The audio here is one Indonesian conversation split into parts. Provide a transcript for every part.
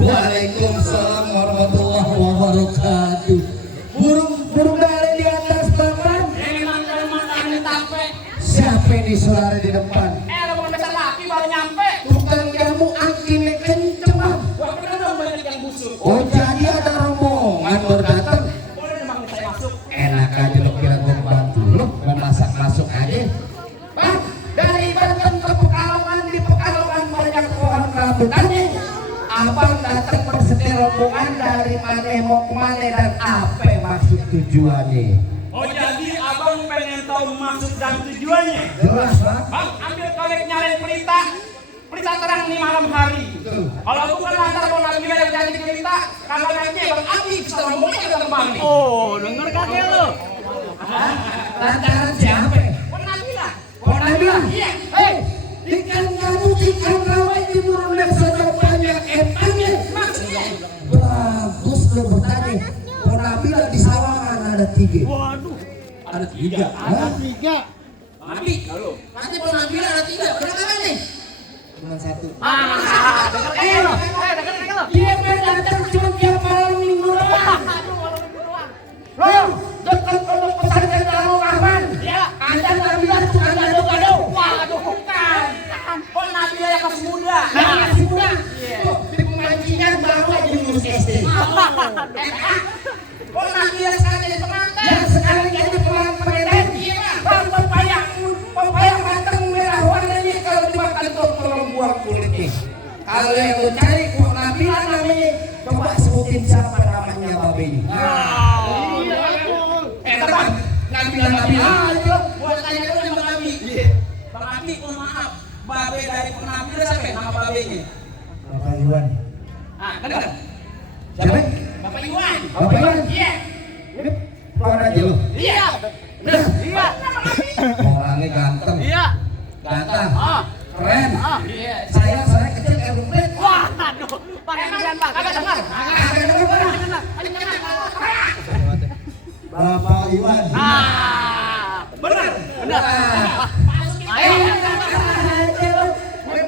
Waalaikumsalam warahmatullahi wabarakatuh. Burung dari di atas papan. Siapa ini suara di depan? Ada bukan besar laki baru nyampe. Tukang jamu angkinnya kenceng bang. Wah, bener banyak yang busuk. Oh jadi ada rombongan baru datang. Boleh memang saya masuk. Enak aja lo kira gue bantu lo mau masak masuk aja. Bang, dari Banten ke Pekalongan, di Pekalongan banyak pohon rambutannya. Abang datang bersetir rombongan dari mana mau kemana dan apa maksud tujuannya? Oh jadi abang pengen tahu maksud dan tujuannya? Jelas bang. Bang, ambil kolek nyalain pelita. Pelita terang nih malam hari. Betul. Kalau bukan lantar mau nabila yang jadi pelita, kalau nanti bang Abi bisa rombongnya datang kemari. Oh, denger kakek lo. Lantaran siapa? Pon Nabila. Kau bilang? Iya. Hei, ikan kamu ikan rawai di burung saja banyak empangnya. Maksudnya? Bagus lo bertanya. Kau bilang di sawangan ada 3. Waduh, Ada 3. ada 3. Abi, kalau nanti Pon Nabila ada 3. Berapa kan nih? Cuma 1. Denger kakek lo. Denger kakek lo. Dia datang cuma tiap malam minggu doang. Loh, dekat pondok pesantren Darul Rahman. Iya. Ada Nabila tukang gado-gado. Waduh, bukan. Pon Nabila yang masih muda. Nah, masih muda. Iya. Tuh, di pemancingan baru aja lulus SD. Pon Nabila sekarang jadi pengantin. Yang sekarang jadi pengantin. Iya, Bang, pepayang matang merah warnanya kalau dimakan tuh tolong buang kulitnya. Kalau yang lu cari kok Nabila namanya, coba sebutin siapa namanya babenya. Bang, Nabila. itu buat tanya dulu sama Bang Abi. Bang Abi, mohon maaf. Babe dari Pon Nabila siapa ya nama babenya? Bapak Iwan. Ah, benar. Siapa? Bapak Iwan. Bapak Iwan? Iya. Ini keluar aja lu. Iya. Iya. Orangnya ganteng. Iya. Ganteng. Ah. Keren. Iya. Saya kecil kayak rumput. Wah, aduh. Pakai pikiran, Pak. Agak dengar. Bapak Iwan. Benar. Benar. Ayo.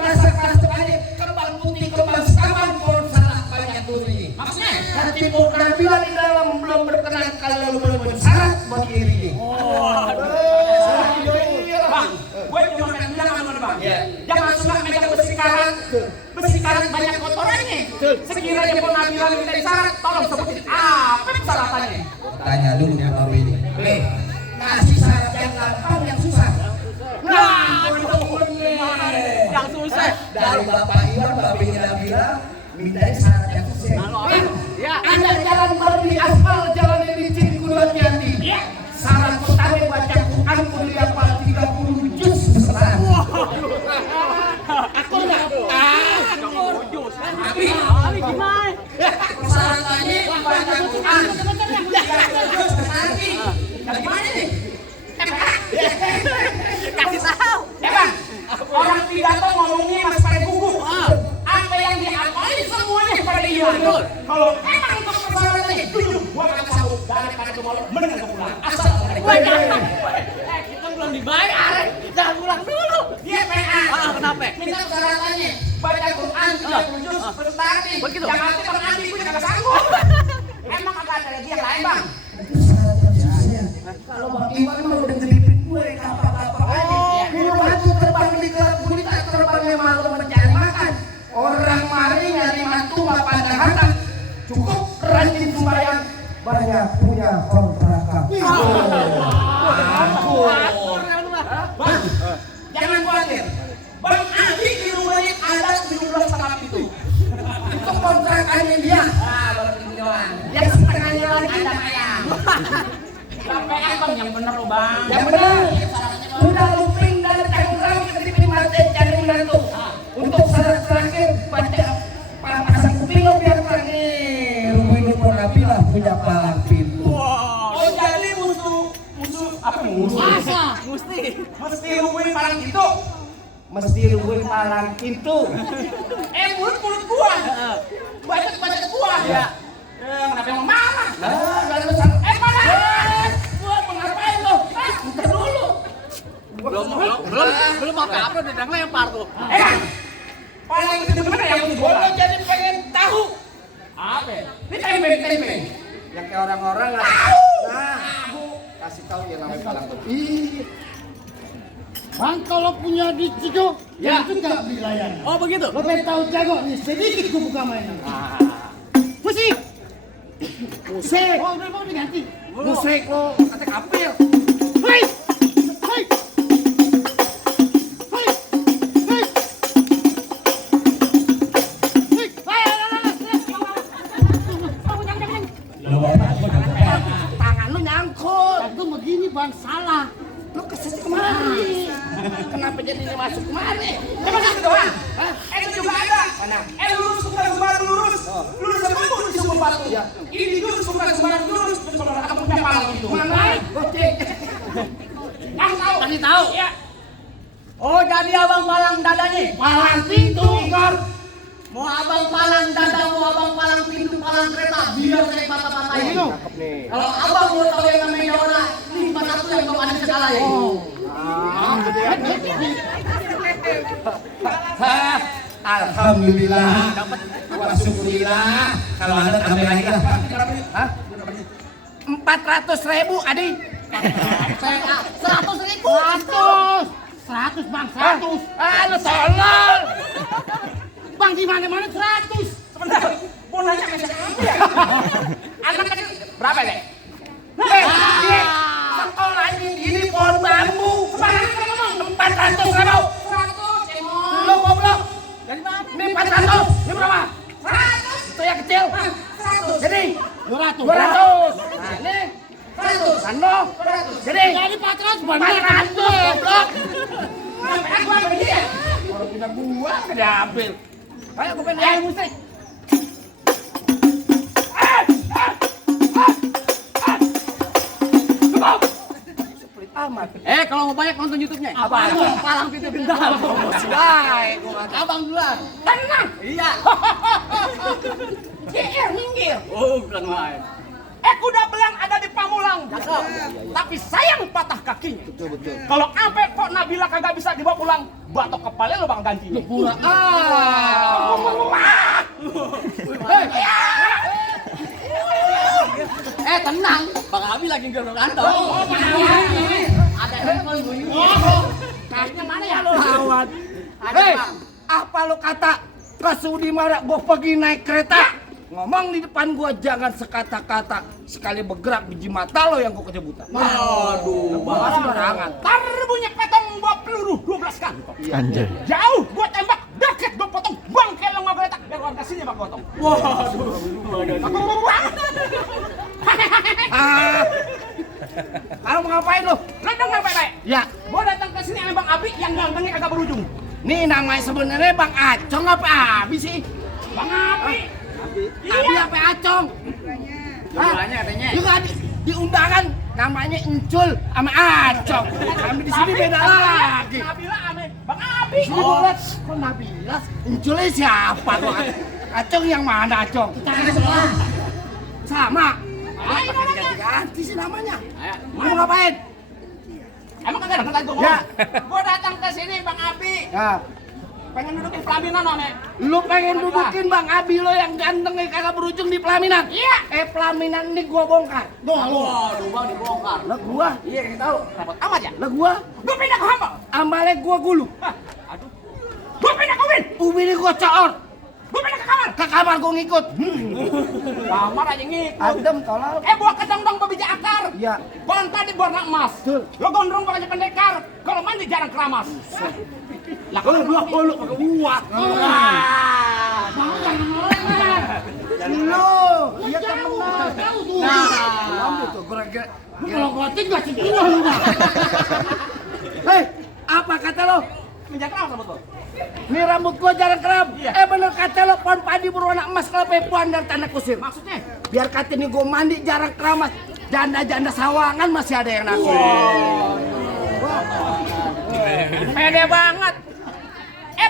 Masuk aja kembang putih kembang setaman pohon salak banyak duri. Maksudnya? Tapi Pon Nabila di dalam belum berkenan kalau belum bersyarat buat dirinya. Bang, gue cuma pengen bilang sama lu, Bang. Jangan suka megang besi karat. Besi karat banyak kotorannya. Sekiranya Pon Nabila minta disyarat, tolong sebutin apa syaratannya. Tanya dulu ya baru ini. Kasih syarat yang gampang yang susah. Nah, itu bener. Yang susah. Dari Bapak Iwan, Babenya Nabila mintain syarat yang susah. Ya. Ada jalan baru di aspal, jalan yang licin kuduan Yandi. Syarat pertama baca Quran kudu hafal 30 juz besaran. Aku enggak. Jus. Abi, Abi gimana? syaratannya baca Quran. Terus nanti. Gimana nih? Kasih tahu. Bang, orang pidato ngomongnya masih pakai buku. Apa yang dihafalin semuanya pada dia. Kalau emang untuk persyaratannya, gua kagak sanggup daripada ke mall, mendingan gua pulang. Asal Kita belum dibayar. Jangan pulang dulu. Dia PA. Kenapa? Minta persyaratannya. Baca Quran 30 juz terus tadi. Begitu. Yang nanti Bang Andi gue kagak sanggup. Emang kagak ada lagi yang lain, Bang? Itu syarat susahnya. Kalau Bang Iwan mah udah ngelipin gue apa-apa aja. Burung hantu terbang di gelap gulita, terbangnya malu mencari makan. Orang mari nyari mantu mah pada harta. Cukup rajin sembahyang, banyak punya kontrakan. Bang, jangan khawatir. Bang Andi di rumahnya ada 17,5 pintu. Itu kontrakannya dia. Baru pintu doang. Yang setengahnya lagi Ada ayam. Sampai Bang yang bener loh, Bang. yang benar. Udah luping dari Tangerang ke TV Martin cari menantu. Untuk syarat terakhir baca pasang kuping lo biar terang nih. Rubuhin Nurul Nabilah punya palang pintu. Oh, jadi musuh apa musuh? Mesti rubuhin palang itu. Mesti rubuhin palang pintu. Mulut gua. Bacot gua. Ya. Kenapa emang marah? Nah, kalau besar Mana? Gua mau ngapain lo? Ntar dulu. Belum apa-apa udah dang lempar tuh. Palang itu gimana yang gua jadi pengen tahu. Apa? Ini tempe. yang kayak orang-orang nggak Tahu. nah kasih tahu ya namanya palang pintu. Bang kalau punya di Cigo, Ya. itu nggak wilayah. Oh begitu. Lo pengen tahu jago nih, sedikit gue buka mainan. Musik. Musik, Oh udah mau diganti. musik lo kata kapil. Hei, hei, hei, hei, Tangan lu nyangkut. Aku begini bang salah. Lu kesini kemari. Kenapa jadi ini masuk kemari? Emang gitu doang? Itu juga ada. Mana? Lurus bukan sembarang lurus. Lurus sama lurus di batu. Ini lurus bukan sembarang lurus. Kalau ada punya palang itu. Mana? Gocek. Kasih tahu. Ya. Oh jadi abang palang dadanya. Palang pintu, Gor. Mau abang palang dada, mau abang palang pintu, palang kereta, biar saya patah-patahin. Kalau abang mau tahu yang namanya orang, ini mata tuh yang belum ada segala ya. Alhamdulillah. Wa syukurillah. Kalau ada tambah lagi lah. Hah? 400.000 Adi. 100.000. 100 bang, 100. Lu tolol. Bang di mana-mana 100. Sebentar. Mau nanya ke siapa ya? Anak kecil berapa deh? Sekolah ini pohon bambu. Sekarang kamu ngomong 400.000. 100. Lu goblok. Dari mana? Ini 400. Ini berapa? 100. Itu yang kecil. 100. Jadi 200. 200. Nah, ini 100. Sando. Jadi Jadi 400 banyak. 400 goblok. Sampai aku apa dia? Orang punya gua nggak diambil. Ayo gue pengen air musik. Split amat. Kalau mau banyak nonton YouTube-nya. Apa? Palang pintu bintang. Baik, gua kata. Abang duluan. Tenang. Iya. GR minggir. Oh bukan main. Kuda belang ada di Pamulang. Tapi sayang patah kakinya. Betul. Kalau sampai kok Nabila kagak bisa dibawa pulang, batok kepala lo bang gantinya. Pura. Tenang. Bang Abi lagi gendong kantong. Ada handphone bunyi. Kayaknya mana ya lo? Awat. Ada Hei, bang. apa lu kata ke Sudi Mara gua pergi naik kereta? Ngomong di depan gua jangan sekata-kata. Sekali bergerak biji mata lo yang gua kejebutan. Aduh. Bahas sembarangan. Tar bunyi petong bawa peluru 12 kali. Anjay. Jauh gua tembak, deket gua potong, bangke lo nggak geletak. Biar warga sini bak potong. Kalau mau ngapain lo? Lo denger baik-baik. Ya, Gua datang ke sini sama Bang Abi yang gantengnya kagak berujung. nih namanya sebenarnya Bang Acong apa Abi sih? Bang Abi. Abi apa Acong? Jumlahnya katanya. Juga di undangan namanya Encul sama Acong. Kami di sini beda lagi. Nabila ame Bang Abi. Kok Nabila? Enculnya siapa tuh? Acong yang mana Acong? Kita sebelah. Sama. Ganti sih namanya. Ayo. Mau ngapain? Emang kagak dengar gua? Ya. Gua datang ke sini Bang Abi. Ya. Pengen dudukin pelaminan Om. Lu pengen dudukin Bang Abi lo yang ganteng kagak berujung di pelaminan? Iya. Pelaminan ini gua bongkar. Waduh, Bang dibongkar. Lah gua, Iya, kita tahu. Repot amat ya. lah gua, Gua pindah ke Hamba. ambalnya gua gulu. Hah, aduh. Gua pindah ke Ubin. Ubin gua caor. Gua pindah ke kamar. Ke kamar gua ngikut. Kamar aja ngikut. Adem tolong. Buah kedong dong babija akar. Iya. Konta di warna emas. Betul. Lo gondrong pakai pendekar. Kalau mandi jarang keramas. Lah kalau dua bolu pakai buah. Mau jangan melengah. Lo, dia kan menang. Nah, kamu tuh gerak-gerak. Kalau gotik gak cinggung lu Bang. Hei, apa kata lo? Menjaga apa sama tuh? Ini rambut gua jarang keram. Iya. Bener kata lo, pohon padi berwarna emas kelepepuan dan tanda kusir. Maksudnya? Biar kata ini gua mandi jarang keramas. Janda-janda sawangan masih ada yang naksir. Pede banget.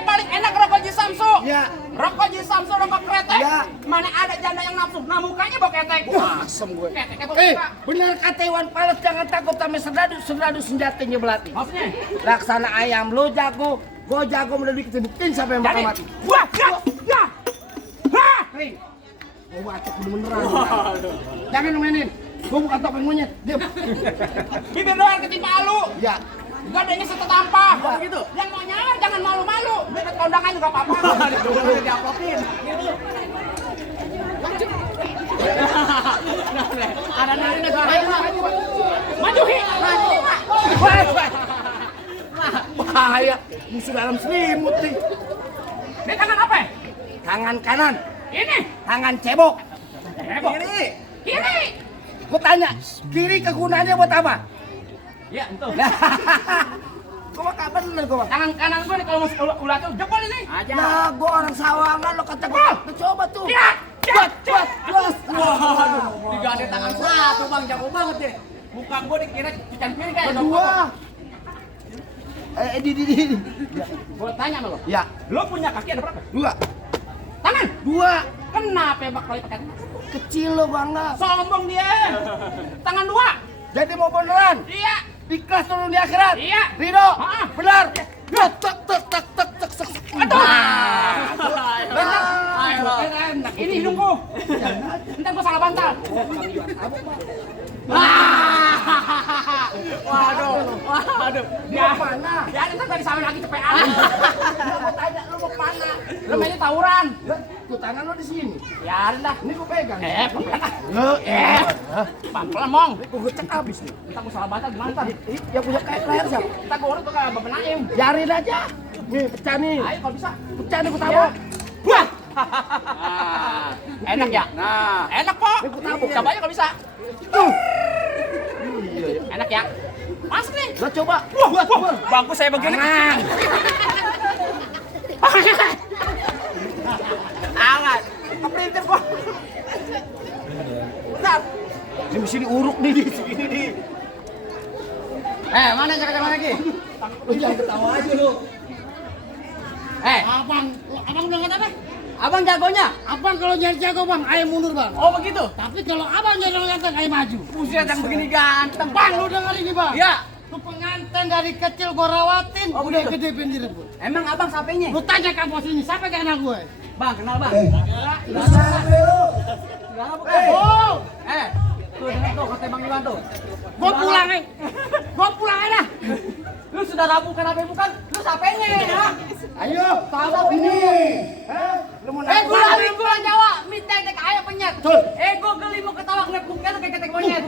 Paling enak rokok Ji Samsu. Ya. Rokok Ji Samsu, rokok kretek. Ya. Mana ada janda yang nafsu. Nah mukanya bawa ketek. Asem gue. Ketek apa Eh, muka? bener kata Iwan Fals, jangan takut sama serdadu senjatanya belati. Maksudnya? Laksana ayam lo jago, gua jago udah buktiin siapa yang bakal mati. Wah, ya. Hah. Hei, gua batuk beneran. Jangan mainin. Gua bukan topeng monyet. Diam. Bibir doang ketimpa alu. Ya. Gadanya satu tampah. Ya. Gitu. Yang mau nyamar jangan malu-malu. Dekat kondangan juga apa-apa. Diaplopin. Ada dari negara ini. Maju hi. Bahaya, musuh dalam selimut nih. Ini tangan apa? Tangan kanan, Ini. tangan cebok. Kiri. Kiri. Gua tanya, kiri kegunaannya buat apa? Ya, itu. Gua mah kabar bener gua. Tangan kanan gue nih kalau masuk ulat tuh jempol ini. Aja. Nah, gua orang sawangan lo kata gua. Coba tuh. Ya. Buat. Digade tangan satu bang, jago banget deh. Muka gue dikira cucian piring kayak Kedua. Di. Gue tanya sama lo. Ya, Lo punya kaki ada berapa? dua. Tangan. Dua. Kenapa ya bakal pakai? Kecil lo bangga. Sombong dia. Tangan dua. Jadi mau beneran? Iya. Ikhlas turun di akhirat? Iya. Ridho? Ah. Benar? Ya, tek. Aduh. Benar. Enak. Ini hidungku. Ntar gue salah bantal. Waduh. Ya mana? Ya ntar tadi sama lagi cepetan. Gua tanya lu mau kemana? Lo mainnya tawuran. Tuh tangan lo di sini. Biarin dah. Ini gua pegang. Pelan-pelan. Pelan-pelan mong. Gua gecek abis nih. Ntar gue salah bantal gimana ntar? Yang punya kayak leher siapa? Ntar gue urut tuh kayak Bapak Naim. Biarin aja. Nih, pecah nih. Ayo kalau bisa. Pecah nih gua tabok. Wah. Enak ya? Nah, enak kok. Coba aja kalau bisa. Enak ya? Masuk nih. Gua coba. Wah, bagus saya begini. Awas, kepelintir gua. Bentar. Ini mesti diuruk nih di sini nih. Mana cara lagi? Lu jangan ketawa aja lu. Abang udah ngata apa? Abang jagonya. Abang kalau nyari jago Bang, ayo mundur Bang. Oh begitu. Tapi kalau abang jadi orang ganteng, ayo maju. Buset yang begini ganteng. Bang, lu denger ini Bang. Ya. Lu pengantin dari kecil gua rawatin, Oh, udah begitu. gede pengen direbut. Emang abang sapenya? Lu tanya kampus ini, siapa yang kenal gue? Bang, kenal bang. Lu sampai lu. Kenal bukan? Oh, Tuh dengar tuh kata Bang Iwan tuh. gua pulang aja. Gua pulang aja. Lu sudah rabu kenapa bukan? Lu sapenya ya? Ayo, tahu ini. Lu mau nangkep Gula apa? gula Jawa, minta tek ayam penyet. Betul. Gua geli mau ketawa ngeliat kumpul kayak ketek monyet.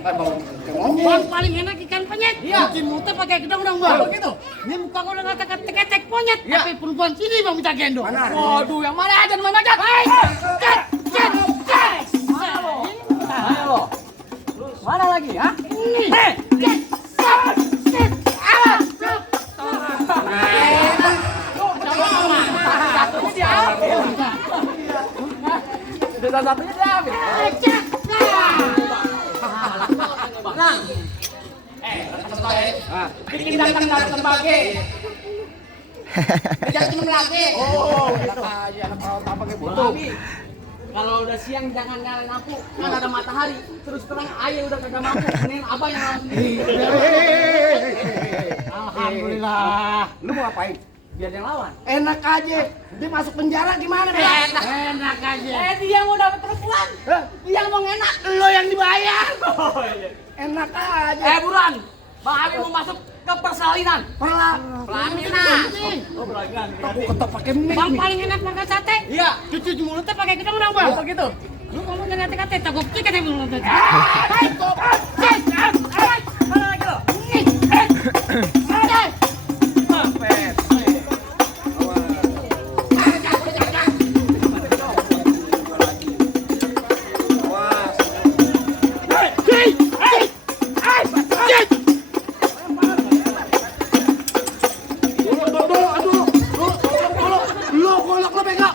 Bang paling enak ikan penyet. Iya. Bikin muter pakai gedong dong Bang. Oh, begitu? Ini muka gua udah ngata ketek monyet, Iya. tapi perempuan sini Bang minta gendong. Mana? Waduh, yang mana aja, mana aja? Cet. Ayo lo. Mana lagi, ha? Satunya diambil. Satunya diambil. Nah. Bikin datang dari tembage. Jangan cuma lagi. Oh, enak aja anak apa kayak butuh. Kalau udah siang jangan nyalain lampu, kan ada matahari. Terus terang ayah udah kagak mampu, mending abang yang lawan sendiri. Alhamdulillah. Lu mau ngapain? Biar yang lawan. Enak aja. Dia masuk penjara gimana, Bang? Enak aja. Dia mau dapat perempuan. Dia mau enak. Lo yang dibayar. Oh, iya. Enak aja. Buruan. Bang Ali mau masuk ke persalinan. Pelaminan. Oh, pelaminan. Aku ketok pakai mic. Bang paling enak makan sate. Iya. Cuci mulutnya pakai gedang dong, Bang. Apa gitu? Lu ngomong jangan kate-kate, takut kita yang mulutnya. Mana lagi lo? Lo golok lo bego.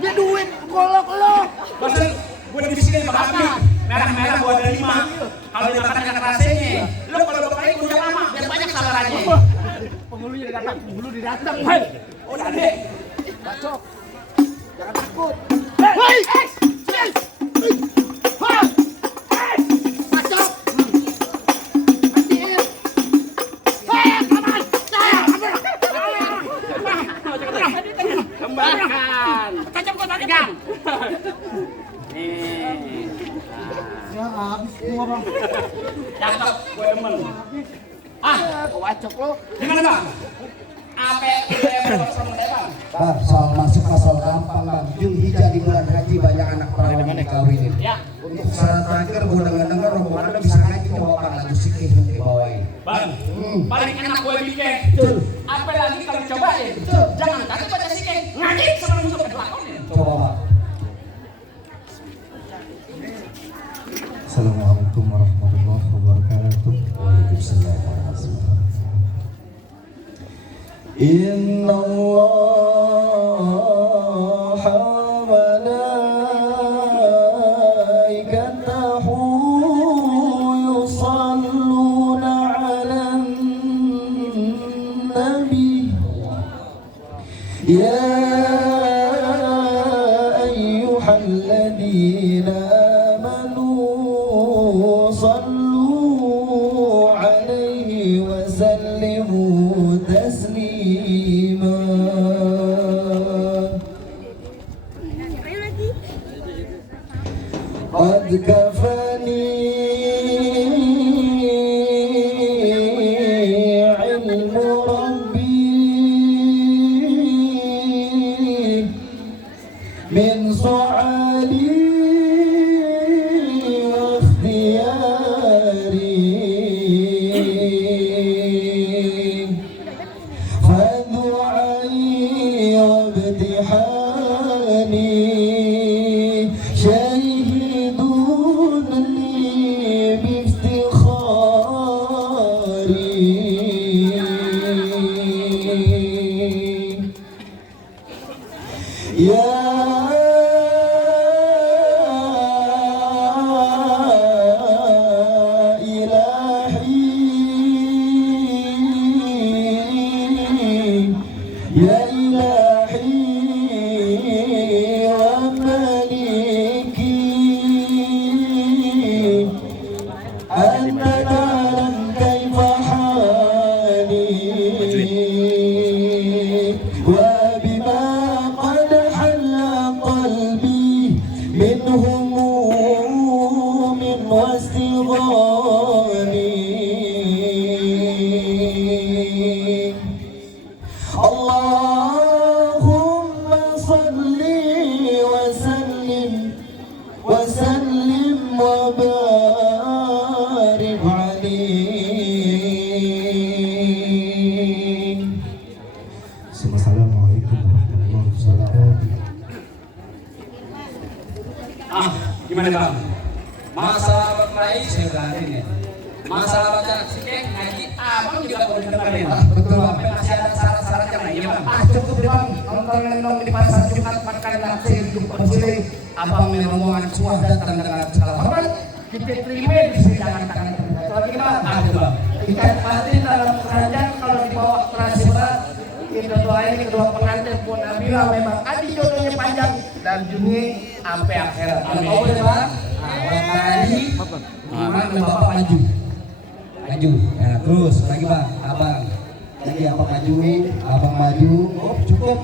Dia duit golok lo. Masa gue di sini Pak Abi. Merah-merah gua ada 5. Kalau dimakan enggak rasanya. Lu kalau bapaknya udah lama biar banyak sabarannya. Penghulunya datang, penghulu datang. Hei, oh deh. Bacok. Jangan takut. Hei, Bacok. Matiin. Kembangkan. Tajam kok tajam. Nih. Ya habis semua, Bang. cakep, gue demen. Kau bacok lo. Gimana Bang? Apa yang sama Bang? Bang, soal masuk masal gampang bang. Julhijjah di bulan haji banyak anak perawan dikawinin. Ya. Untuk syarat terakhir gue dengar rombongan bisa ngaji coba bang lagu sikih yang dibawain. Bang, paling enak gue bikin. Apa lagi kalau cobain? Jangan tadi baca sikeh, ngaji sama untuk kelakuan. Coba bang. Assalamualaikum warahmatullahi wabarakatuh. Waalaikumsalam warahmatullahi wabarakatuh. Inna Allah wa malaikatahu yusalluna 'alan nabi. Ya ayyuhalladzina صلوا عليه وسلموا تسليما قد كفاني علم ربي من صعالي Assalamualaikum warahmatullahi wabarakatuh. Gimana Bang? Masalah berkelahi saya berani nih. Masalah baca sikeh ngaji, abang juga boleh dengerin. Betul bang. Tapi masih ada syarat-syarat yang lain ya Bang. Cukup deh bang. Nonton di pasar Jumat makan nasi hidup bersih. Abang memang mau anak suah datang dengan segala hormat. Kita terima di sidangan tangan lagi gimana? Ada Bang. Ikan patin dalam keranjang kalau dibawa operasi berat itu kita doain kedua pengantin pun Nabila memang adi jodohnya panjang dan Juni sampai akhirat. Ada kau boleh bang? Bang Adi, Iman dan Bapak maju. Maju. Nah, terus lagi bang, abang. Lagi abang maju, abang maju. Oh cukup.